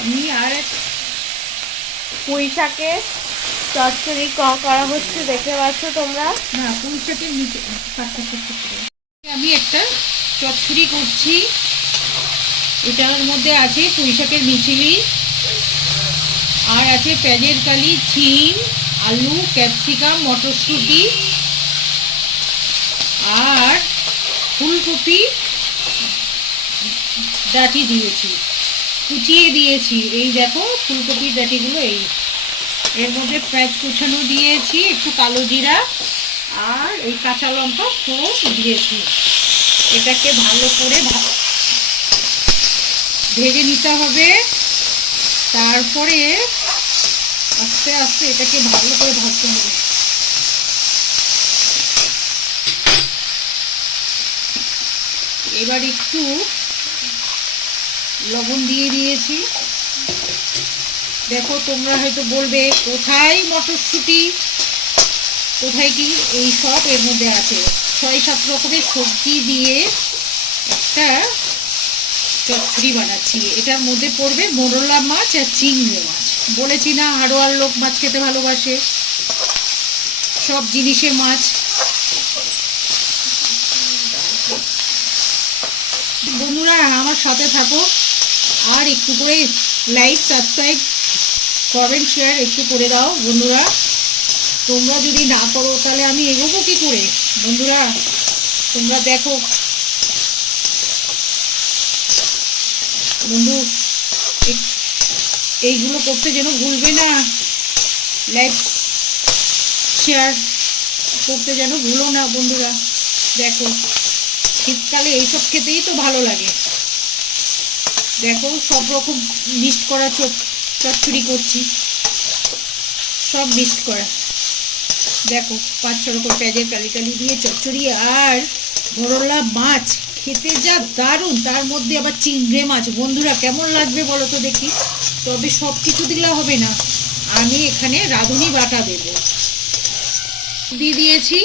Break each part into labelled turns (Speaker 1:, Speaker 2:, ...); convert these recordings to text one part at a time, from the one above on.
Speaker 1: আমি আর
Speaker 2: পুঁই শাকের চচ্চড়ি করা হচ্ছে দেখতে পাচ্ছ তোমরা?
Speaker 1: না পুঁই শাকের নিচে আমি একটা চচ্চড়ি করছি। এটার মধ্যে আছে পুঁই শাকের মিচিলি আর আছে পেঁয়াজের কালি ছিম আলু, ক্যাপসিকাম, মটরশুঁটি, আর ফুলকপি ডাটি দিয়েছি। কুচিয়ে দিয়েছি। এই দেখো, ফুলকপির ডাটিগুলো এই। এর মধ্যে পেঁয়াজ কুচানো দিয়েছি, একটু কালো জিরা আর এই কাঁচা লঙ্কা ফোড়ন দিয়েছি। এটাকে ভালো করে ভেজে নিতে হবে। তারপরে আস্তে আস্তে এটাকে ভালো করে ভাজতে হবে। এবার একটু লবণ দিয়ে দিয়েছি। দেখো তোমরা হয়তো বলবে, কোথায় মটরশুঁটি? কোথায় কি? এই সব এর মধ্যে আছে। ছয় সাত রকমের সবজি দিয়ে একটা চচ্চড়ি বানাচ্ছি। এটার মধ্যে পড়বে মোরলা মাছ আর চিংড়ি মাছ। বলেছি না হাড়োয়ার লোক মাছ খেতে ভালোবাসে। সব জিনিসে মাছ। বন্ধুরা, আমার সাথে থাকো। আর একটু করে লাইক সাবস্ক্রাইব কমেন্ট শেয়ার একটু করে দাও বন্ধুরা। তোমরা যদি না করো, তাহলে আমি এগোবো কি করে? বন্ধুরা, তোমরা দেখো। বন্ধু এইগুলো করতে যেন ভুলবে না। লাইক শেয়ার করতে যেন ভুলো না বন্ধুরা। দেখো, শীতকালে এইসব খেতেই তো ভালো লাগে। দেখো, সব রকম মিক্সড করা চচ্চড়ি করছি। সব মিক্সড করা। দেখো, পাঁচ ছ রকম পেঁয়াজের কালি কালি দিয়ে চচ্চড়ি আর মোরলা মাছ। খেতে যা দারুণ! তার মধ্যে আবার চিংড়ে মাছ। বন্ধুরা, কেমন লাগবে বলো তো দেখি? তবে সব কিছু দিলে হবে না। আমি এখানে রাঁধুনি বাটা দেব। দিয়ে দিয়েছি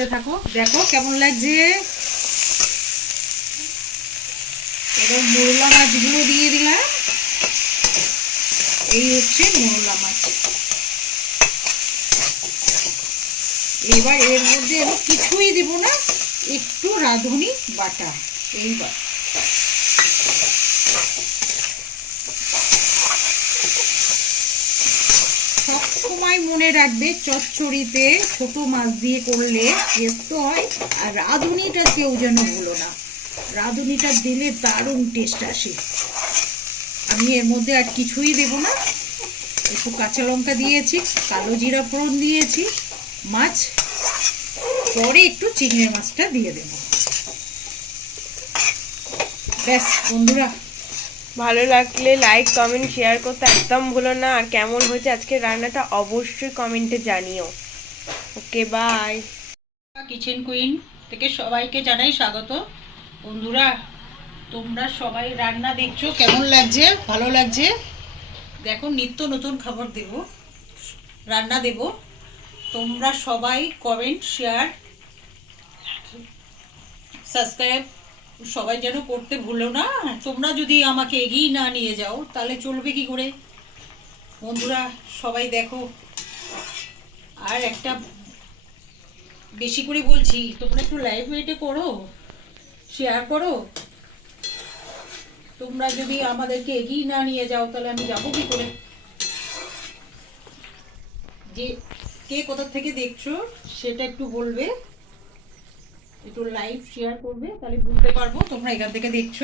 Speaker 1: দেখতে থাকো। দেখো কেমন লাগছে। এবার মোরলা মাছগুলো দিয়ে দিলাম। এই হচ্ছে মোরলা মাছ। এবার এর মধ্যে আমি কিছুই দেব না, একটু রাঁধুনি বাটা, এইবার সব সময় মনে রাখবে চচ্চড়িতে ছোট মাছ দিয়ে করলে টেস্ট হয়, আর রাঁধুনিটা কেউ যেন ভুলো না। রাঁধুনিটা দিলে দারুণ টেস্ট আসে। আমি এর মধ্যে আর কিছুই দেব না। একটু কাঁচা লঙ্কা দিয়েছি, কালো জিরা ফোড়ন দিয়েছি, মাছ, পরে একটু চিংড়ি মাছটা দিয়ে দেব। ব্যাস, বন্ধুরা।
Speaker 2: ভালো লাগলে লাইক কমেন্ট শেয়ার করতে একদম ভুলো না। আর কেমন হয়েছে আজকে রান্নাটা অবশ্যই কমেন্টে জানিও। ওকে বাই
Speaker 1: কিচেন কুইন থেকে সবাইকে জানাই স্বাগত। বন্ধুরা, তোমরা সবাই রান্না দেখছ, কেমন লাগছে? ভালো লাগছে? দেখো, নিত্য নতুন খাবার দেব, রান্না দেব। তোমরা সবাই কমেন্ট শেয়ার সাবস্ক্রাইব সবাই যেন করতে ভুলো না। তোমরা যদি আমাকে এগিয়ে না নিয়ে যাও, তাহলে চলবে কি করে? বন্ধুরা, সবাই দেখো। আর একটা বেশি করে বলছি, তোমরা একটু লাইভ ওয়েটে করো শেয়ার করো। তোমরা যদি আমাদেরকে এগিয়ে না নিয়ে যাও, তাহলে আমি যাব কি করে? যে কে কোথা থেকে দেখছ, সেটা একটু বলবে। একটু লাইভ শেয়ার করবে তাহলে বুঝতে পারব তোমরা এখান থেকে দেখছ।